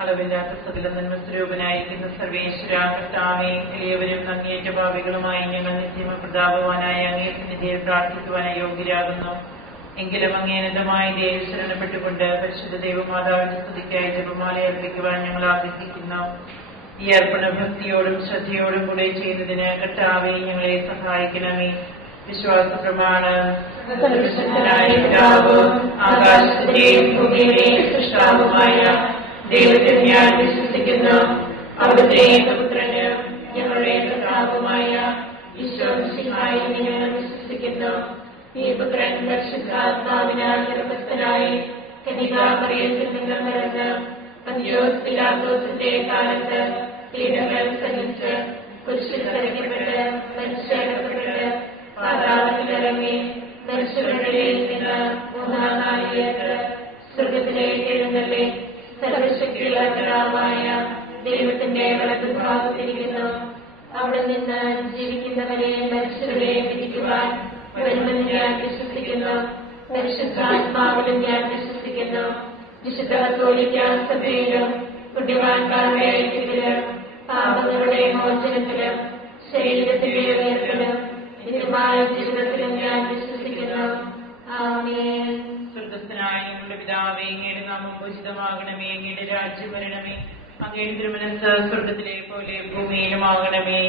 അളവില്ലാത്ത സകല നന്മസ്വരൂപനായിരിക്കുന്ന സർവേശ്വര കർത്താവേ, എളിയവരും അങ്ങേറ്റ ഭാവികളുമായി ഞങ്ങൾ നിത്യമ പ്രതാപവാനായ അങ്ങേ സന്നിധിയിൽ പ്രാർത്ഥിക്കുവാൻ യോഗ്യരാകുന്നു. എങ്കിലും അങ്ങേനതമായ ദേവി ശരണപ്പെട്ടുകൊണ്ട് പരിശുദ്ധ ദൈവമാതാവിന്റെ സ്തുതിക്കായി ജപമാല അർപ്പിക്കുവാൻ ഞങ്ങൾ ആഗ്രഹിക്കുന്നു. ഈ അർപ്പണ ഭക്തിയോടും ശ്രദ്ധയോടും കൂടെ ചെയ്യുന്നതിന് കർത്താവേ ഞങ്ങളെ സഹായിക്കണമേ. വിശ്വാസ പ്രമാണം. ആകാശത്തിന്റെയും ഭൂമിയുടെയും സൃഷ്ടാവുമായ ദൈവത്തിൽ ഞാൻ വിശ്വസിക്കുന്നു. അവിടുത്തെ ഏകപുത്രന് ഞങ്ങളുടെ കർത്താവുമായ ഈശോമിശിഹായിൽ ഞങ്ങൾ വിശ്വസിക്കുന്നു. ഈ പുത്രൻ പരിശുദ്ധാത്മാവിനാൽ ഗർഭസ്ഥനായി കന്യകാമറിയത്തിൽ നിന്ന് പിറന്ന് പന്തിയോസ് പിലാത്തോസിന്റെ കാലത്ത് പീഡകൾ സഹിച്ച് കുരിശിൽ തറയ്ക്കപ്പെട്ട് മരിച്ചടക്കപ്പെട്ട് പാതാളത്തിലിറങ്ങി മരിച്ചവരുടെ നിന്ന് മൂന്നാം നാളിലേക്ക് സ്വർഗത്തിലേക്ക് എഴുന്നള്ളി സർവശക്തിയുള്ള പിതാവായ ദൈവത്തിന്റെ വലതുഭാഗത്തിരിക്കുന്നു. അവിടെ നിന്ന് ജീവിക്കുന്നവരെ മരിച്ചവരെ വിധിക്കുവാൻ വരുമെന്ന് ഞാൻ വിശ്വസിക്കുന്നു. പരിശുദ്ധാത്മാവിലും ഞാൻ വിശ്വസിക്കുന്നു. വിശുദ്ധ കത്തോലിക്കാ സഭയിലും പുണ്യവാന്മാരുടെ ഐക്യത്തിലും പാപങ്ങളുടെ മോചനത്തിലും ശരീരത്തിലെ ഉയർത്തലും നിത്യമായ ജീവിതത്തിലും ഞാൻ വിശ്വസിക്കുന്നു. ആമേൻ. സ്വർഗ്ഗസ്ഥനായ ഞങ്ങളുടെ പിതാവേ, അങ്ങയുടെ നാമം പൂജിതമാകണമേ. അങ്ങയുടെ രാജ്യം വരണമേ. അങ്ങയുടെ തിരുമനസ്സ് സ്വർഗ്ഗത്തിലെ പോലെ ഭൂമിയിലുമാകണമേ.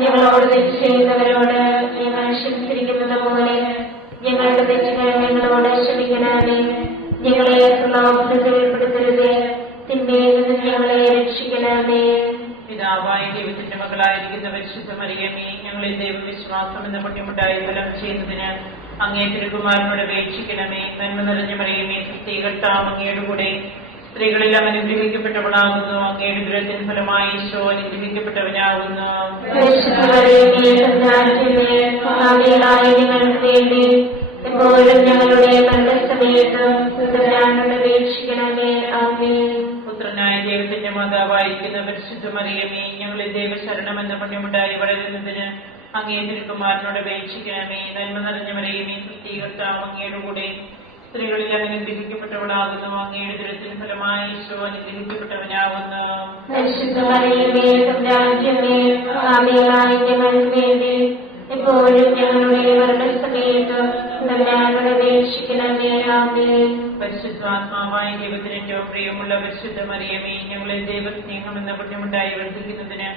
ഞങ്ങളോട് തെറ്റ് ചെയ്യുന്നവരോട് ഞങ്ങൾ ക്ഷമിച്ചിരിക്കുന്നത് പോലെ ഞങ്ങളുടെ തെറ്റുകൾ ഞങ്ങളോട് ക്ഷമിക്കണമേ. ഞങ്ങളെ പ്രലോഭനത്തിൽ ഉൾപ്പെടുത്തരുതേ, തിന്മയിൽ നിന്ന് ഞങ്ങളെ രക്ഷിക്കണമേ. പിതാവായ ദൈവത്തിന്റെ മകളായിരിക്കുന്ന പരിശുദ്ധ മറിയമേ, ഞങ്ങളിൽ ദൈവവിശ്വാസം എന്ന പുണ്യമുണ്ടായി ഫലം ചെയ്യുന്നതിന് അങ്ങേ തിരുകുമാരനോട് അപേക്ഷിക്കണമേ. നന്മ നിറഞ്ഞ മറിയമേ, സ്ത്രീകർത്താവ് അങ്ങയുടെ കൂടെ സ്ത്രീകളെല്ലാം അനുഗ്രഹിക്കപ്പെട്ടവളാകുന്നു. അങ്ങയുടെ ദുരത്തിന് ഫലമായി ഈശോ അനുഗ്രഹിക്കപ്പെട്ടവനാകുന്നു. പുത്രനായ ദൈവത്തിന്റെ മാതാവായിരിക്കുന്ന പരിശുദ്ധ മറിയമേ, ഞങ്ങളിൽ ദൈവശരണം എന്ന പുണ്യമുണ്ടായി വളരുന്നതിന് അങ്ങേ തിരുകുമാരനോട് അപേക്ഷിക്കണമേ. നന്മ നിറഞ്ഞ മറിയമേ, സ്ത്രീകർത്താവ് അങ്ങയുടെ കൂടെ സ്ത്രീകളിൽ അനുഗ്രഹിക്കപ്പെട്ടവളാകുന്നു. അങ്ങയുടെ ദുരത്തിന് ഫലമായി ഈശോ അനുഗ്രഹിക്കപ്പെട്ടവനാകുന്നു. പരിശുദ്ധാത്മാവായ ദൈവത്തിന് ഏറ്റവും പ്രിയമുള്ള പരിശുദ്ധ മറിയമേ, ഞങ്ങളിൽ ദൈവസ്നേഹം എന്ന പുണ്യമുണ്ടായി വർദ്ധിക്കുന്നതിന്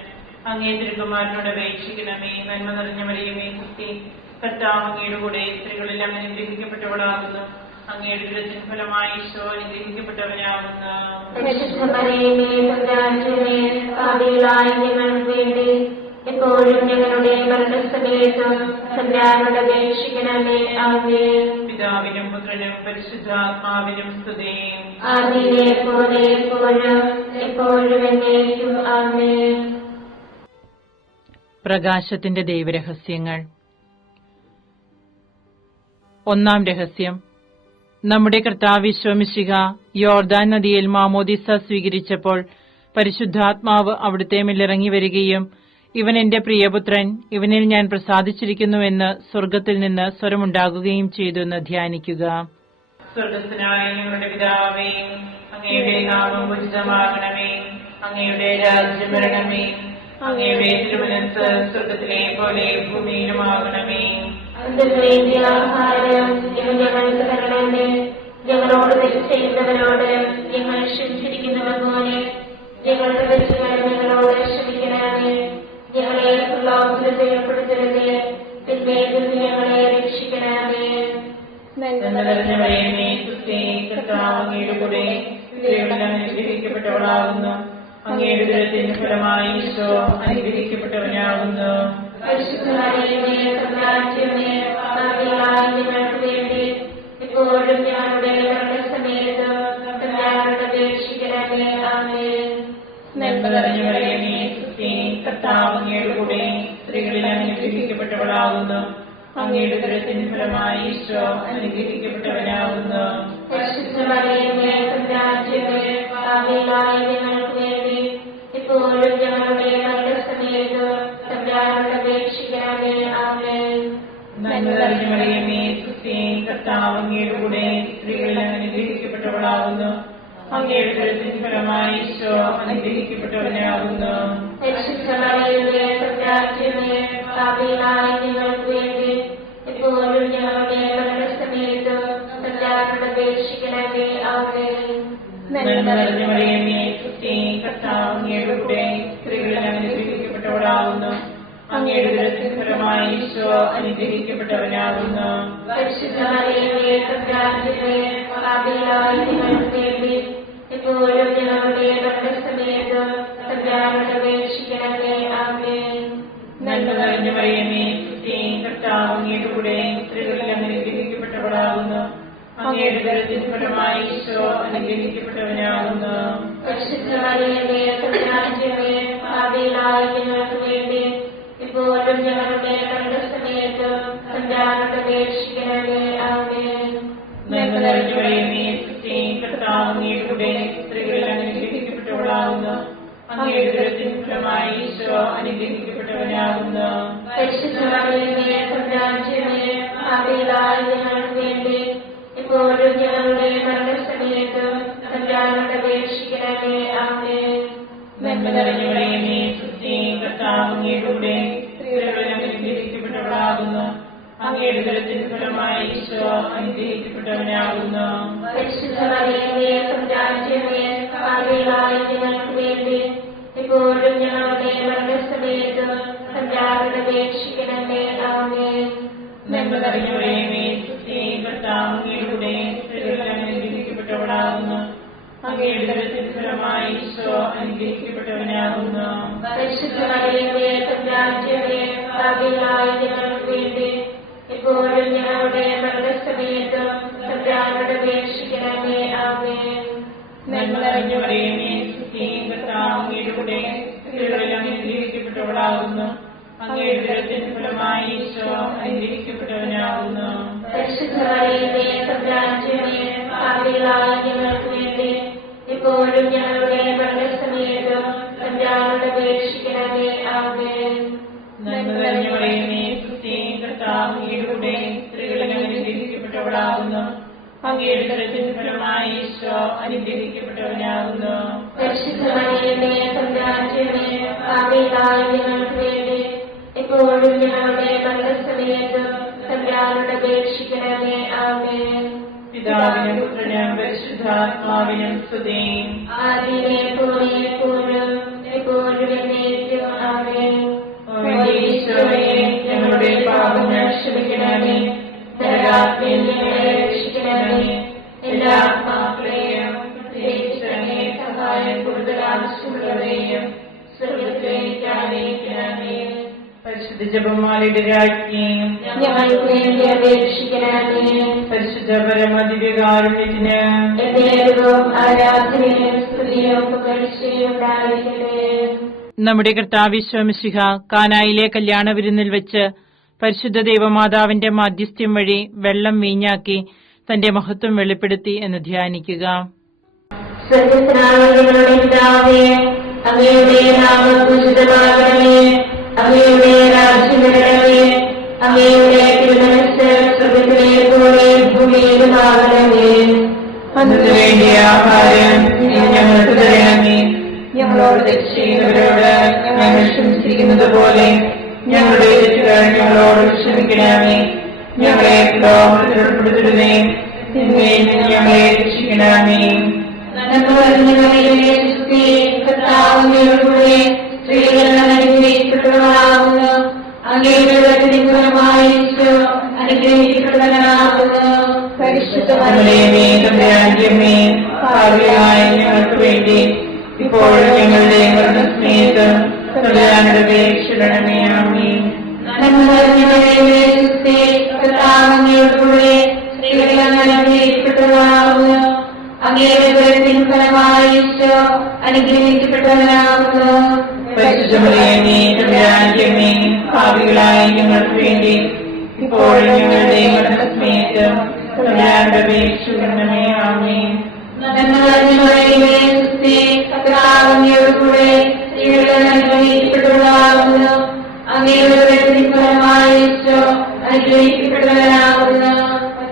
അങ്ങേ തിരുകുമാരനോട് അപേക്ഷിക്കണമേ. നന്മ നിറഞ്ഞ മറിയമേ, കുട്ടി കർത്താവ് അങ്ങയുടെ കൂടെ സ്ത്രീകളെല്ലാം അനുഗ്രഹിക്കപ്പെട്ടവളാകുന്നു. അങ്ങയുടെ ദുരത്തിന് ഫലമായി ഈശോ അനുഗ്രഹിക്കപ്പെട്ടവനാകുന്നു. എപ്പോഴും ഞങ്ങളുടെ മരണസമയത്തും തമ്പുരാനോട് അപേക്ഷിക്കണമേ. ആമേൻ. പിതാവിനും പുത്രനും പരിശുദ്ധാത്മാവിനും സ്തുതി. ആദിയിലെ പോലെ എപ്പോഴും എപ്പോഴും എന്നേക്കും. ആമേൻ. പ്രകാശത്തിന്റെ ദൈവരഹസ്യങ്ങൾ. ഒന്നാം രഹസ്യം. നമ്മുടെ കർത്താവ് ഈശോ മിശിഹ യോർദാൻ നദിയിൽ മാമോദിസ സ്വീകരിച്ചപ്പോൾ പരിശുദ്ധാത്മാവ് അവിടുത്തെ മേലിറങ്ങി വരികയും ഇവൻ എന്റെ പ്രിയപുത്രൻ, ഇവനിൽ ഞാൻ പ്രസാദിച്ചിരിക്കുന്നുവെന്ന് സ്വർഗ്ഗത്തിൽ നിന്ന് സ്വരമുണ്ടാകുകയും ചെയ്തു എന്ന് ധ്യാനിക്കുക. സ്വർഗ്ഗസ്ഥനായ ഞങ്ങളുടെ പിതാവേ, അങ്ങയുടെ നാമം പൂജിതമാകണമേ. അങ്ങയുടെ രാജ്യം വരണമേ. അങ്ങയുടെ തിരുമനസ്സ് സ്വർഗ്ഗത്തിലെ പോലെ ഭൂമിയിലുമാകണമേ. ഞങ്ങൾക്ക് തരണമേ. ഞങ്ങളോട് തെറ്റ് ചെയ്യുന്നവരോട് ഞങ്ങൾ ക്ഷമിച്ചിരിക്കുന്നത് പോലെ ഞങ്ങളുടെ തെറ്റുകൾ ഞങ്ങളോട് ക്ഷമിക്കണമേ. ഞങ്ങളെ പ്രലോഭനത്തിൽ ഉൾപ്പെടുത്തരുതേ, തിന്മയിൽ നിന്ന് ഞങ്ങളെ രക്ഷിക്കണമേ. അങ്ങയുടെ കൂടെ സ്ത്രീകളെല്ലാം അനുഗ്രഹിക്കപ്പെട്ടവളാകുന്നു. അങ്ങയുടെ ദുരത്തിന് ഫലമായി ഈശോ അനുഗ്രഹിക്കപ്പെട്ടവനാകുന്നു. എപ്പോഴും ഞങ്ങളുടെ മരണസമയത്ത് തമ്പുരാനോട് അപേക്ഷിക്കണമേ. ആമേൻ. കർത്താവ് അങ്ങയുടെ കൂടെ സ്ത്രീകളെല്ലാം അനുഗ്രഹിക്കപ്പെട്ടവളാകുന്നു. അങ്ങയുടെ ദുരത്തിന് ഫലമായി ഈശോ അനുഗ്രഹിക്കപ്പെട്ടവനാകുന്നു. എപ്പോഴും ഞങ്ങളുടെ മരണസമയത്ത് തമ്പുരാനോട് അപേക്ഷിക്കണമേ. ആമേൻ. കർത്താവ് അങ്ങയുടെ കൂടെ സ്ത്രീകളെല്ലാം അനുഗ്രഹിക്കപ്പെട്ടവളാകുന്നു. അങ്ങയുടെ ഉദരത്തിൻ ഫലമായി ഈശോ അനുഗ്രഹിക്കപ്പെട്ടവനാകുന്നു. പരിശുദ്ധ മറിയമേ തമ്പുരാന്റമ്മേ പാപികളായ ഞങ്ങൾക്ക് വേണ്ടി ഇപ്പോഴും ഞങ്ങളുടെ മരണസമയത്തും തമ്പുരാനോട് അപേക്ഷിക്കണമേ. ആമേൻ. നന്മ നിറഞ്ഞ മറിയമേ സ്തുതി. കർത്താവ് അങ്ങയുടെ കൂടെ സ്ത്രീകളിൽ അനുഗ്രഹിക്കപ്പെട്ടവളാകുന്നു. അങ്ങയുടെ ഉദരത്തിൻ ഫലമായി ഈശോ അനുഗ്രഹിക്കപ്പെട്ടവനാകുന്നു. പരിശുദ്ധ മറിയമേ തമ്പുരാന്റമ്മേ പാപികളായ ഞങ്ങൾക്ക് വേണ്ടി ഇപ്പോഴും ഞങ്ങളുടെ മരണസമയത്തും തമ്പുരാനോട് അപേക്ഷിക്കണമേ. ആമേൻ. നന്മ നിറഞ്ഞ മറിയമേ സ്തുതി. കർത്താവ് അങ്ങയുടെ കൂടെ സ്ത്രീകളിൽ അനുഗ്രഹിക്കപ്പെട്ടവളാകുന്നു. അങ്ങയുടെ ഉദരത്തിൻ ഫലമായി ഈശോ അനുഗ്രഹിക്കപ്പെട്ടവനാകുന്നു. പരിശുദ്ധ മറിയമേ തമ്പുരാന്റമ്മേ പാപികളായ ഞങ്ങൾക്ക് വേണ്ടി ഇപ്പോഴും ഞങ്ങളുടെ മരണസമയത്തും തമ്പുരാനോട് അപേക്ഷിക്കണമേ. ആമേൻ. നന്മ നിറഞ്ഞ മറിയമേ സ്തുതി. കർത്താവ് അങ്ങയുടെ കൂടെ സ്ത്രീകളിൽ അനുഗ്രഹിക്കപ്പെട്ടവളാകുന്നു. അങ്ങയുടെ ഉദരത്തിൻ ഫലമായി ഈശോ അനുഗ്രഹിക്കപ്പെട്ടവനാകുന്നു. പരിശുദ്ധ മറിയമേ തമ്പുരാന്റമ്മേ പാപികളായ ഞങ്ങൾക്ക് വേണ്ടി ഇപ്പോഴും ഞങ്ങളുടെ മരണസമയത്തും തമ്പുരാനോട് അപേക്ഷിക്കണമേ. ആമേൻ. നന്മ നിറഞ്ഞ മറിയമേ സ്തുതി. കർത്താവ് അങ്ങയുടെ കൂടെ സ്ത്രീകളിൽ അനുഗ്രഹിക്കപ്പെട്ടവളാകുന്നു. അങ്ങയുടെ ഉദരത്തിൻ ഫലമായി ഈശോ അനുഗ്രഹിക്കപ്പെട്ടവനാകുന്നു. പരിശുദ്ധ മറിയമേ തമ്പുരാന്റമ്മേ പാപികളായ ഞങ്ങൾക്ക് വേണ്ടി ഇപ്പോഴും ഞങ്ങളുടെ മരണസമയത്തും തമ്പുരാനോട് അപേക്ഷിക്കണമേ. ആമേൻ. നന്മ നിറഞ്ഞ മറിയമേ സ്തുതി. കർത്താവ് അങ്ങയുടെ കൂടെ സ്ത്രീകളിൽ അനുഗ്രഹിക്കപ്പെട്ടവളാകുന്നു. അങ്ങയുടെ ഉദരത്തിൻ ഫലമായി ഈശോ അനുഗ്രഹിക്കപ്പെട്ടവനാകുന്നു. പരിശുദ്ധ മറിയമേ തമ്പുരാന്റമ്മേ പാപികളായ ഞങ്ങൾക്ക് വേണ്ടി ഇപ്പോഴും ഞങ്ങളുടെ മരണസമയത്തും തമ്പുരാനോട് അപേക്ഷിക്കണമേ. ആമേൻ. നന്മ നിറഞ്ഞ മറിയമേ സ്തുതി. കർത്താവ് അങ്ങയുടെ കൂടെ സ്ത്രീകളിൽ അനുഗ്രഹിക്കപ്പെട്ടവളാകുന്നു. അങ്ങയുടെ ഉദരത്തിൻ ഫലമായി ഈശോ അനുഗ്രഹിക്കപ്പെട്ടവനാകുന്നു. പരിശുദ്ധ മറിയമേ തമ്പുരാന്റമ്മേ പാപികളായ ഞങ്ങൾക്ക് വേണ്ടി ഇപ്പോഴും ഞങ്ങളുടെ മരണസമയത്തും തമ്പുരാനോട് അപേക്ഷിക്കണമേ. ആമേൻ. നന്മ നിറഞ്ഞ മറിയമേ സ്തുതി. കർത്താവ് അങ്ങയുടെ കൂടെ സ്ത്രീകളിൽ അനുഗ്രഹിക്കപ്പെട്ടവളാകുന്നു. അങ്ങയുടെ ഉദരത്തിൻ ഫലമായി ഈശോ അനുഗ്രഹിക്കപ്പെട്ടവനാകുന്നു. പരിശുദ്ധ മറിയമേ തമ്പുരാന്റമ്മേ പാപികളായ ഞങ്ങൾക്ക് വേണ്ടി ഇപ്പോഴും ഞങ്ങളുടെ മരണസമയത്തും തമ്പുരാനോട് അപേക്ഷിക്കണമേ. ആമേൻ. പിതാവിനും പുത്രനും പരിശുദ്ധാത്മാവിനും സ്തുതി. ആദിയിലെ പോലെ എപ്പോഴും എപ്പോഴും എന്നേക്കും. ആമേൻ. ഈശോയെ ഞങ്ങളുടെ പാപങ്ങൾ ക്ഷമിക്കണമേ. നരകാഗ്നിയിൽ ഞങ്ങളെ രക്ഷിക്കണമേ. എല്ലാ ആത്മാക്കളെയും പ്രത്യേകിച്ച് അങ്ങേ സഹായം കൂടുതൽ ആവശ്യമുള്ളവരെയും സ്വർഗ്ഗത്തിലേക്ക് ആനയിക്കണമേ. പരിശുദ്ധ ജപമാലയുടെ രാജ്ഞിയും ഞങ്ങൾക്ക് വേണ്ടി അപേക്ഷിക്കണമേ. പരിശുദ്ധ പരമദിവ്യകാരുണ്യത്തിന് എന്നേരവും ആരാധനയും സ്തുതിയും പുകഴ്ചയും ഉണ്ടായിരിക്കട്ടെ. നമ്മുടെ കർത്താവ് ഈശോ മിശിഹ കാനായിലെ കല്യാണ വിരുന്നിൽ വെച്ച് പരിശുദ്ധ ദൈവമാതാവിന്റെ മാധ്യസ്ഥ്യം വഴി വെള്ളം വീഞ്ഞാക്കി തന്റെ മഹത്വം വെളിപ്പെടുത്തി എന്ന് ധ്യാനിക്കുക. സ്വർഗ്ഗസ്ഥനായ ഞങ്ങളുടെ പിതാവേ, അങ്ങയുടെ നാമം പൂജിതമാകണമേ. അങ്ങയുടെ രാജ്യം വരണമേ. അങ്ങയുടെ തിരുമനസ്സ് സ്വർഗ്ഗത്തിലെ പോലെ ഭൂമിയിലുമാകണമേ. അന്നു വേണ്ടിയ ആഹാരം ഞങ്ങൾക്ക് തരണമേ. ഞങ്ങളോട് തെറ്റ് ചെയ്യുന്നവരോട് ഞങ്ങൾ ക്ഷമിച്ചിരിക്കുന്നത് പോലെ ഞങ്ങളുടെ തെറ്റുകൾ ഞങ്ങളോട് ക്ഷമിക്കണമേ. ഞങ്ങളെ പ്രലോഭനത്തിൽ ഉൾപ്പെടുത്തരുതേ. തിന്മയിൽ നിന്ന് ഞങ്ങളെ രക്ഷിക്കണമേ. നന്മ നിറഞ്ഞ മറിയമേ സ്തുതി. കർത്താവ് അങ്ങയുടെ കൂടെ സ്ത്രീകൾ അനുഗ്രഹിക്കപ്പെട്ടവളാകുന്നു. അങ്ങയുടെ ഉദരത്തിൻ ഫലമായി ഈശോ അനുഗ്രഹിക്കപ്പെട്ടവനാകുന്നു. പരിശുദ്ധ മറിയമേ തമ്പുരാന്റമ്മേ പാപികളായ ഞങ്ങൾക്ക് വേണ്ടി ഇപ്പോഴും ഞങ്ങളുടെ മരണസമയത്ത് തമ്പുരാനോട് അപേക്ഷിക്കണമേ. ആമേൻ. നന്മ നിറഞ്ഞ മറിയമേ സ്തുതി. കർത്താവ് അങ്ങയുടെ കൂടെ സ്ത്രീകൾ അനുഗ്രഹിക്കപ്പെട്ടവളാകുന്നു. അങ്ങയുടെ ഉദരത്തിൻ ഫലമായി ഈശോ അനുഗ്രഹിക്കപ്പെട്ടവനാകുന്നു. പരിശുദ്ധ മറിയമേ തമ്പുരാന്റമ്മേ പാപികളായ ഞങ്ങൾക്ക് വേണ്ടി ഇപ്പോഴും ഞങ്ങളുടെ മരണസമയത്ത് തമ്പുരാനോട് അപേക്ഷിക്കണമേ. ആമേൻ. നന്മ നിറഞ്ഞ മറിയമേ സ്തുതി. കർത്താവ് അങ്ങയുടെ കൂടെ സ്ത്രീകൾ അനുഗ്രഹിക്കപ്പെട്ടവളാകുന്നു. അങ്ങയുടെ ഉദരത്തിൻ ഫലമായി ഈശോ അനുഗ്രഹിക്കപ്പെട്ടവനാകുന്നു.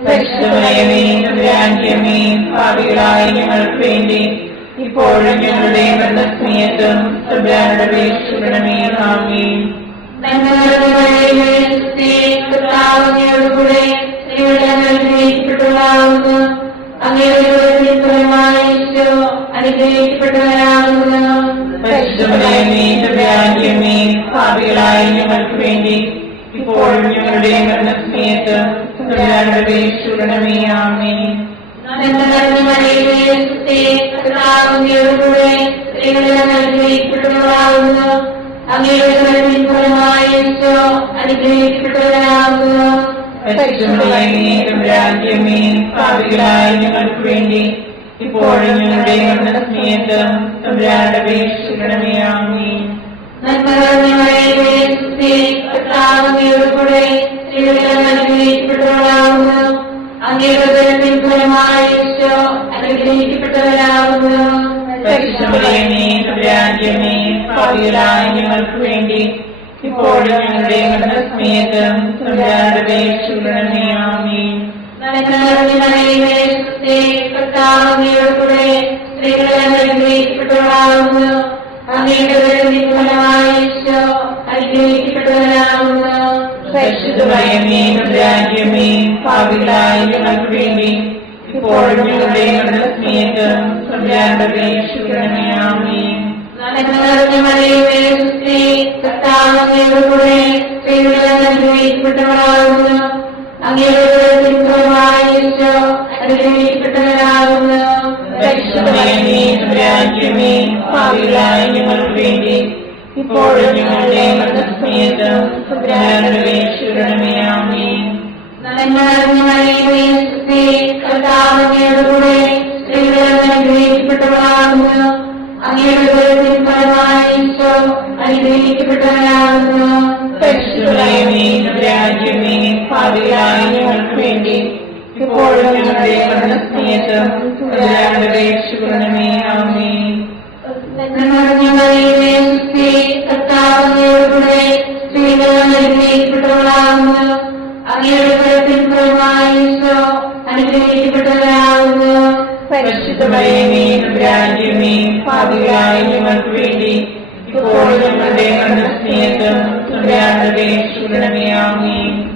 പരിശുദ്ധ മറിയമേ തമ്പുരാന്റമ്മേ പാപികളായ ഞങ്ങൾക്ക് വേണ്ടി ഇപ്പോഴും ഞങ്ങളുടെ മരണസമയത്തും തമ്പുരാനോട് അപേക്ഷിക്കണമേ. ആമേൻ. പാപികളായ ഞങ്ങൾക്ക് വേണ്ടി ഇപ്പോഴും ഞങ്ങളുടെ മരണസമയത്ത് തമ്പുരാനോട് അപേക്ഷിക്കണമേ. ആമേൻ. പാപികളായ ഞങ്ങൾക്ക് വേണ്ടി ഇപ്പോഴും ഞങ്ങളുടെ മരണസമയത്ത് തമ്പുരാനോട് അപേക്ഷിക്കണമേ. ആമേൻ. പാപികളായ ഞങ്ങൾക്ക് വേണ്ടി ഇപ്പോഴും ഞങ്ങളുടെ മരണസമയത്ത് തമ്പുരാനോട് അപേക്ഷിക്കണമേ. ആമേൻ. പാപികളായ ഞങ്ങൾക്ക് വേണ്ടി ഇപ്പോഴും ഞങ്ങളുടെ മരണസമയത്ത് തമ്പുരാനോട് അപേക്ഷിക്കണമേ. ആമേൻ. പാപികളായ ഞങ്ങൾക്ക് വേണ്ടി ഇപ്പോഴും ഞങ്ങളുടെ മരണസമയത്ത് തമ്പുരാനോട് അപേക്ഷിക്കണമേ. ആമേൻ. പാപികളായ ഞങ്ങൾക്ക് വേണ്ടി ഇപ്പോഴും ഞങ്ങളുടെ മരണസമയത്ത് തമ്പുരാനോട് അപേക്ഷിക്കണമേ. ആമേൻ. പാപികളായ ഞങ്ങൾക്ക് വേണ്ടി ഇപ്പോഴും ഞങ്ങളുടെ മരണസമയത്ത് തമ്പുരാനോട് അപേക്ഷിക്കണമേ. ആമേൻ.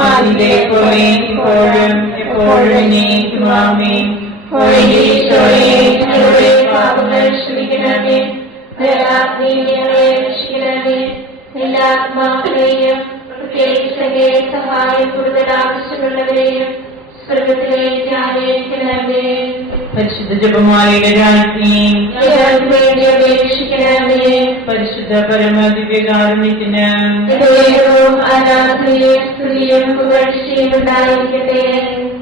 ആദിയിലെ പോലെ ഇപ്പോഴും എപ്പോഴും എന്നേക്കും. ആമേൻ. ഞങ്ങളുടെ പാപങ്ങൾ ക്ഷമിക്കണമേ. എല്ലാ ആത്മാക്കളെയും പ്രത്യേകിച്ച് സഹായം കൂടുതൽ ആവശ്യമുള്ളവരെയും സ്വർഗത്തിലേക്ക് ആനയിക്കണമേ. പരിശുദ്ധ ജപമാലയുടെ രാജ്ഞി വേണ്ടി അപേക്ഷിക്കണമേ. പരിശുദ്ധ പരമദിവ്യകാരുണ്യത്തിന്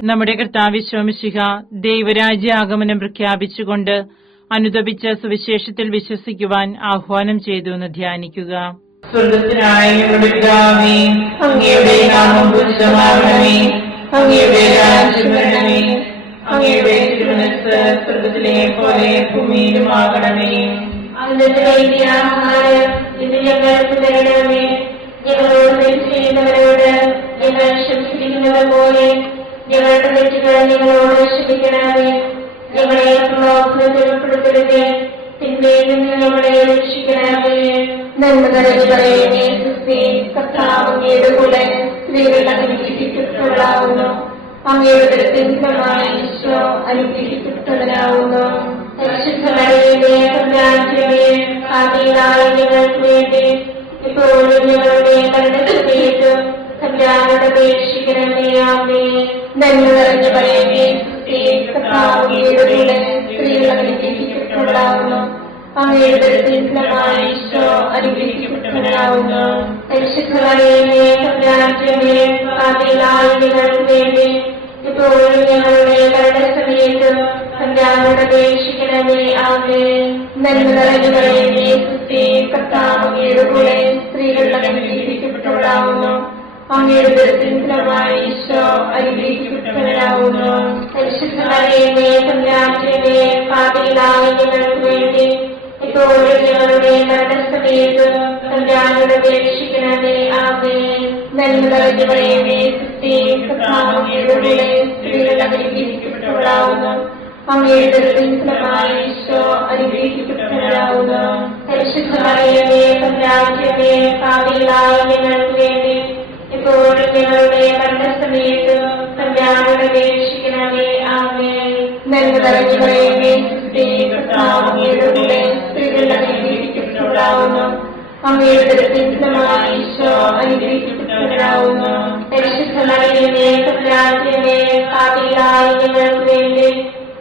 നമ്മുടെ കർത്താവ് ശോമിശിഹ ദൈവരാജ്യ ആഗമനം പ്രഖ്യാപിച്ചുകൊണ്ട് അനുദപിച്ച സുവിശേഷത്തിൽ വിശ്വസിക്കുവാൻ ആഹ്വാനം ചെയ്തു എന്ന് ധ്യാനിക്കുക. സ്വർഗത്തിനായ ഞങ്ങളുടെ പിതാവേ, അങ്ങയുടെ നാമം പൂജിതമാകണമേ. അങ്ങയുടെ രാജ്യം വരണമേ. അങ്ങയുടെ തിരുമനസ്സ് സ്വർഗത്തിലെ പോലെ ഭൂമിയിലുമാകണമേ. ആഹാരം ഇത് ഞങ്ങൾക്ക് തരണമേ. ഞങ്ങളോട് തെറ്റ് ചെയ്യുന്നവരോട് ഞങ്ങൾ ക്ഷമിച്ചിരിക്കുന്നത് പോലെ ഞങ്ങളുടെ തെറ്റുകൾ ഞങ്ങളോട് ക്ഷമിക്കണമേ. ഞങ്ങളെ പ്രലോഭനത്തിൽ ഉൾപ്പെടുത്തരുത്, തിന്മയിൽ നിന്ന് ഞങ്ങളെ രക്ഷിക്കണമേ. നന്മ നിറഞ്ഞു പറയുന്നേ ക്രിസ്തേ, കർത്താവ് അങ്ങയുടെ കൂടെ സ്ത്രീകൾ അനുഗ്രഹിക്കപ്പെട്ടവളാവുന്നു. അങ്ങയുടെ ദൃത്തിൻ ഫലമായി ഈശോ അനുഗ്രഹിക്കപ്പെട്ടവനാവുന്നു. പരിശുദ്ധ മറിയമേ, തമ്പുരാന്റമ്മേ, പാപികളായ ഞങ്ങൾക്ക് വേണ്ടി ഇപ്പോഴും ഞങ്ങളുടെ മരണസമയത്തും തമ്പുരാനോട് അപേക്ഷിക്കണമേ. ആമേൻ. നന്മ നിറഞ്ഞു പറയുന്നേ ക്രിസ്തേ, കർത്താവ് അങ്ങയുടെ കൂടെ സ്ത്രീകൾ അനുഗ്രഹിക്കപ്പെട്ടവളാവുന്നു. അങ്ങയുടെ ദൃത്തിൻ ഫലമായി ഈശോ അനുഗ്രഹിക്കപ്പെട്ടവനാവുന്നു. പരിശുദ്ധ മറിയമേ, തമ്പുരാന്റമ്മേ, പാപികളായ ഞങ്ങൾക്ക് വേണ്ടി ഇപ്പോഴും ഞങ്ങളുടെ മരണസമയത്തും തമ്പുരാനോട് അപേക്ഷിക്കണമേ. ആമേൻ. നന്മ നിറഞ്ഞു പറയുന്നേ ക്രിസ്തേ, കർത്താവ് അങ്ങയുടെ കൂടെ സ്ത്രീകൾ അനുഗ്രഹിക്കപ്പെട്ടവളാവുന്നു. അങ്ങയുടെ ദൃത്തിൻ ഫലമായി ഈശോ അനുഗ്രഹിക്കപ്പെട്ടവനാവുന്നു. പരിശുദ്ധ മറിയമേ, തമ്പുരാന്റമ്മേ, പാപികളായ ഞങ്ങൾക്ക് വേണ്ടി ഇപ്പോഴും ഞങ്ങളുടെ മരണസമയത്തും തമ്പുരാനോട് അപേക്ഷിക്കണമേ. ആമേൻ. നന്മ നിറഞ്ഞു പറയുന്നേ ക്രിസ്തേ, കർത്താവ് അങ്ങയുടെ കൂടെ സ്ത്രീകൾ അനുഗ്രഹിക്കപ്പെട്ടവളാകുന്നു. അങ്ങയുടെ ഫലമായ ഈശോ അനുഗ്രഹിക്കപ്പെട്ടവരാകുന്നു. പരിശുദ്ധ മറിയമേ തമ്പുരാന്റമ്മേ, പാപികളായ ഞങ്ങൾക്ക് വേണ്ടി ഇപ്പോഴും ഞങ്ങളുടെ മരണസമയത്ത് തമ്പുരാനോട് അപേക്ഷിക്കണമേ. ആമേൻ. നന്മ നിറഞ്ഞ മറിയമേ, കർത്താവ് അങ്ങയുടെ കൂടെ സ്ത്രീകൾ അനുഗ്രഹിക്കപ്പെട്ടവളാകുന്നു. അങ്ങയുടെ ഫലമായ ഈശോ അനുഗ്രഹിക്കപ്പെട്ടവരാകുന്നു. പരിശുദ്ധ മറിയമേ തമ്പുരാന്റമ്മേ, പാപികളായ ഞങ്ങൾക്ക് വേണ്ടി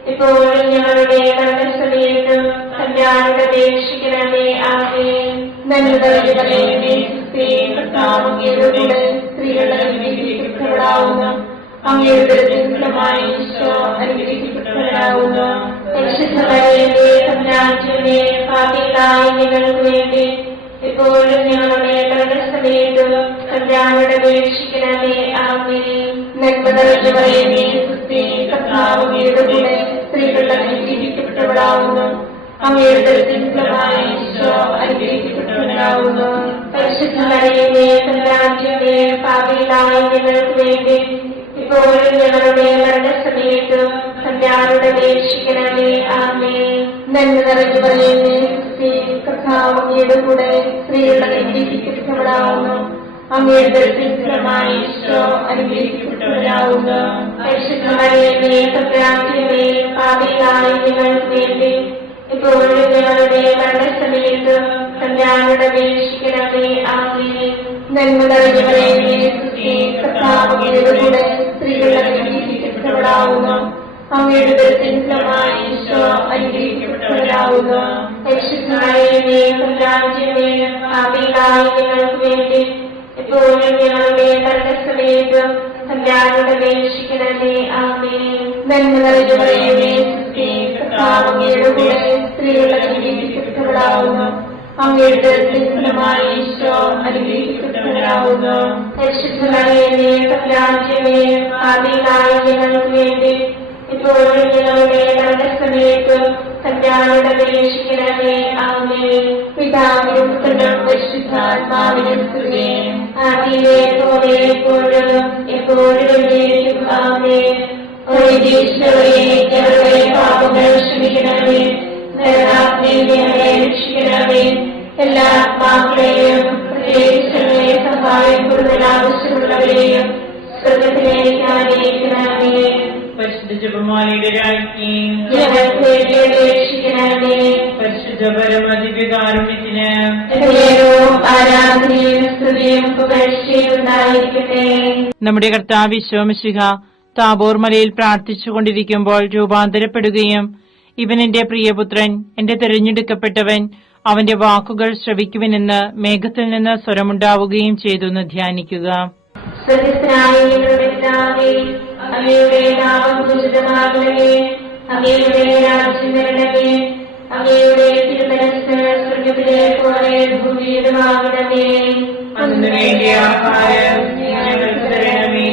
ഇപ്പോഴും ഞങ്ങളുടെ മരണസമയത്ത് തമ്പുരാനോട് അപേക്ഷിക്കണമേ. ആമേൻ. നന്മ നിറഞ്ഞ മറിയമേ, കർത്താവ് അങ്ങയുടെ കൂടെ സ്ത്രീകൾ അനുഗ്രഹിക്കപ്പെട്ടവളാകുന്നു. അങ്ങയുടെ ഫലമായ ഈശോ അനുഗ്രഹിക്കപ്പെട്ടവരാകുന്നു. പരിശുദ്ധ മറിയമേ തമ്പുരാന്റമ്മേ, പാപികളായ ഞങ്ങൾക്ക് വേണ്ടി ഇപ്പോഴും ഞങ്ങളുടെ മരണസമയത്ത് തമ്പുരാനോട് അപേക്ഷിക്കണമേ. ആമേൻ. നന്മ നിറഞ്ഞ മറിയമേ, കർത്താവ് അങ്ങയുടെ കൂടെ സ്ത്രീകൾ അനുഗ്രഹിക്കപ്പെട്ടവളാകുന്നു. അങ്ങയുടെ ഫലമായ ഈശോ അനുഗ്രഹിക്കപ്പെട്ടവരാകുന്നു. പരിശുദ്ധ മറിയമേ തമ്പുരാന്റമ്മേ, പാപികളായ ഞങ്ങൾക്ക് വേണ്ടി ഇപ്പോഴും ഞങ്ങളുടെ മരണസമയത്ത് തമ്പുരാനോട് അപേക്ഷിക്കണമേ. ആമേൻ. നന്മ നിറഞ്ഞ മറിയമേ, കർത്താവ് അങ്ങയുടെ കൂടെ സ്ത്രീകൾ അനുഗ്രഹിക്കപ്പെട്ടവളാകുന്നു. അങ്ങയുടെ ഫലമായ ഈശോ അനുഗ്രഹിക്കപ്പെട്ടവരാകുന്നു. പരിശുദ്ധ മറിയമേ തമ്പുരാന്റമ്മേ, പാപികളായ ഞങ്ങൾക്ക് വേണ്ടി ഇപ്പോഴും ഞങ്ങളുടെ മരണസമയത്ത് തമ്പുരാനോട് അപേക്ഷിക്കണമേ. ആമേൻ. നന്മ നിറഞ്ഞ മറിയമേ, കർത്താവ് അങ്ങയുടെ കൂടെ സ്ത്രീകൾ അനുഗ്രഹിക്കപ്പെട്ടവളാകുന്നു. അങ്ങയുടെ ഫലമായ ഈശോ അനുഗ്രഹിക്കപ്പെട്ടവരാകുന്നു. പരിശുദ്ധ മറിയമേ തമ്പുരാന്റമ്മേ, പാപികളായ ഞങ്ങൾക്ക് വേണ്ടി ഇപ്പോഴും ഞങ്ങളുടെ മരണസമയത്ത് തമ്പുരാനോട് അപേക്ഷിക്കണമേ. ആമേൻ. നന്മ നിറഞ്ഞ മറിയമേ, കർത്താവ് അങ്ങയുടെ കൂടെ സ്ത്രീകൾ അനുഗ്രഹിക്കപ്പെട്ടവളാകുന്നു. അങ്ങയുടെ ഫലമായ ഈശോ അനുഗ്രഹിക്കപ്പെട്ടവരാകുന്നു. പരിശുദ്ധ മറിയമേ തമ്പുരാന്റമ്മേ, പാപികളായ ഞങ്ങൾക്ക് വേണ്ടി ഇപ്പോഴും ഞങ്ങളുടെ മരണസമയത്ത് തമ്പുരാനോട് അപേക്ഷിക്കണമേ. ആമേൻ. പിതാവിനും പുത്രനും പരിശുദ്ധാത്മാവിനും സ്തുതി. ആദിയിലെ പോലെ എപ്പോഴും എപ്പോഴും എന്നേക്കും. ആമേൻ. ഈശോയെ ഞങ്ങളുടെ പാപങ്ങൾ ക്ഷമിക്കണമേ. നരകാഗ്നിയിൽ ഞങ്ങളെ രക്ഷിക്കണമേ. എല്ലാ ആത്മാക്കളെയും പ്രത്യേകിച്ച് സഹായം കൂടുതൽ ആവശ്യമുള്ളവരെയും സ്വർഗ്ഗത്തിലേക്ക് ആനയിക്കണമേ. പരിശുദ്ധ ജപമാലയുടെ രാജ്ഞി ഞങ്ങൾക്ക് വേണ്ടി അപേക്ഷിക്കണമേ. പരിശുദ്ധ പരമദിവ്യകാരുണ്യത്തിന് ആരാധനയും സ്തുതിയും പുകഴ്ചയും ഉണ്ടായിരിക്കട്ടെ. നമ്മുടെ കർത്താവ് ഈശോ മിശിഹ താബോർ മലയിൽ പ്രാർത്ഥിച്ചുകൊണ്ടിരിക്കുമ്പോൾ രൂപാന്തരപ്പെടുകയും ഇവൻ എന്റെ പ്രിയപുത്രൻ, എന്റെ തെരഞ്ഞെടുക്കപ്പെട്ടവൻ, അവന്റെ വാക്കുകൾ ശ്രവിക്കുവനെന്ന് മേഘത്തിൽ നിന്ന് സ്വരമുണ്ടാവുകയും ചെയ്തു എന്ന് ധ്യാനിക്കുക. അങ്ങയുടെ നാമം പൂജിതമാകണമേ. അങ്ങയുടെ രാജ്യം വരണമേ. അങ്ങയുടെ തിരുമനസ്സ് സ്വർഗ്ഗത്തിലെ പോലെ ഭൂമിയിലുമാകണമേ. അന്ന് വേണ്ടിയ ആഹാരം ഞങ്ങൾക്ക് തരണമേ.